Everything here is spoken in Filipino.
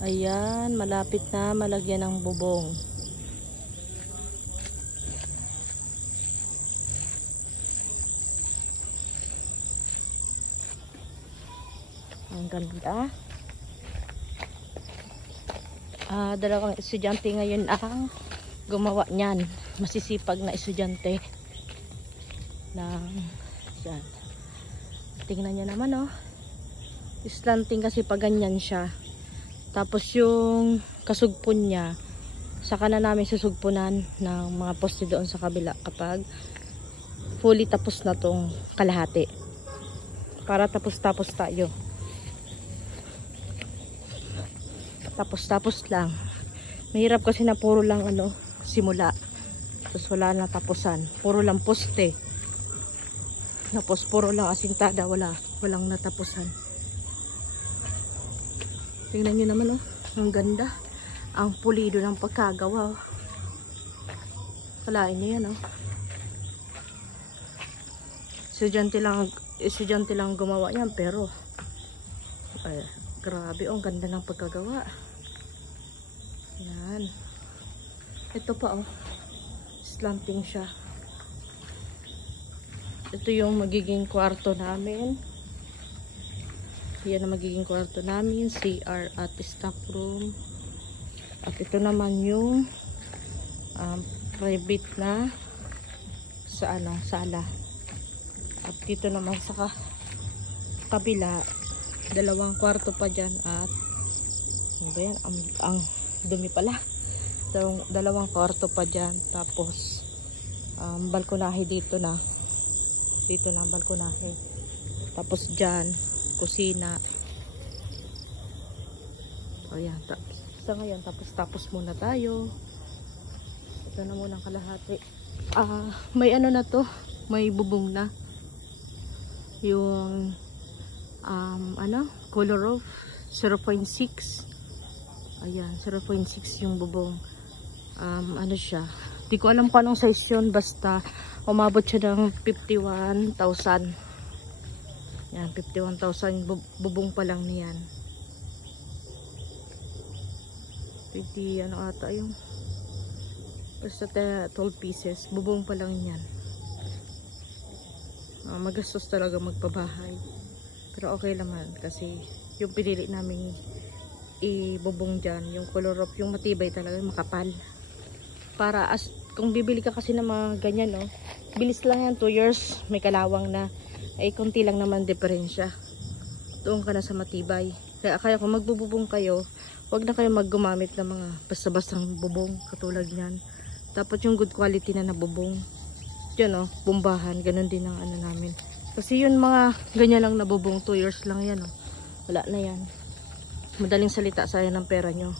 Ayan, malapit na malagyan ng bubong. Ang ganda. Dalawang estudyante ngayon ang gumawa niyan. Masisipag na estudyante. Yan. Tingnan niyo naman, oh. Slanting kasi pag ganyan siya. Tapos yung kasugpon niya, saka na namin susugpunan ng mga poste doon sa kabila kapag fully tapos na tong kalahati. Para tapos-tapos tayo. Tapos-tapos lang. Mahirap kasi na puro lang simula. Tapos wala na tapusan. Puro lang poste. Tapos puro lang asintada, walang natapusan. Tingnan nyo naman, oh. Ang ganda. Ang pulido ng pagkagawa, oh. Kalain nyo yan, oh. Estudyante lang gumawa yan, pero grabe, oh. Ang ganda ng pagkagawa. Yan. Ito pa, oh. Slanting siya. Ito yung magiging kwarto namin. Yan ang magiging kwarto namin, CR at staff room. At ito naman yung private na sala. At dito naman sa kabila, dalawang kwarto pa dyan. At ano ba yan? Ang dumi pala. Dalawang kwarto pa dyan. Tapos balkonahe dito na ang balkonahe. Tapos dyan kusina. O yan. Sa ngayon, tapos muna tayo. Ito na muna ang kalahati. May na to. May bubong na. Yung color of 0.6. Ayan, 0.6 yung bubong. Siya. Di ko alam kung anong size yun. Basta umabot siya ng 51,000. Yan, 51,000 bubong pa lang niyan. 20 ata yung basta 12 pieces. Bubong pa lang yan. Magastos talaga magpabahay. Pero okay naman kasi yung pinili namin ibubong dyan, yung color of, yung matibay talaga, makapal. Para kung bibili ka kasi ng mga ganyan, no, bilis lang yan, 2 years, may kalawang na. Ay konti lang naman diferensya. Doon ka na sa matibay. Kaya kung magbububong kayo, wag na kayo maggumamit ng mga basta-bastang bubong katulad niyan. Dapat yung good quality na bubong. Yan, oh, bumbahan, ganun din ang namin. Kasi yun mga ganyan lang na bubong, 2 years lang yan, oh. Wala na yan. Madaling salita, sayang ng pera nyo.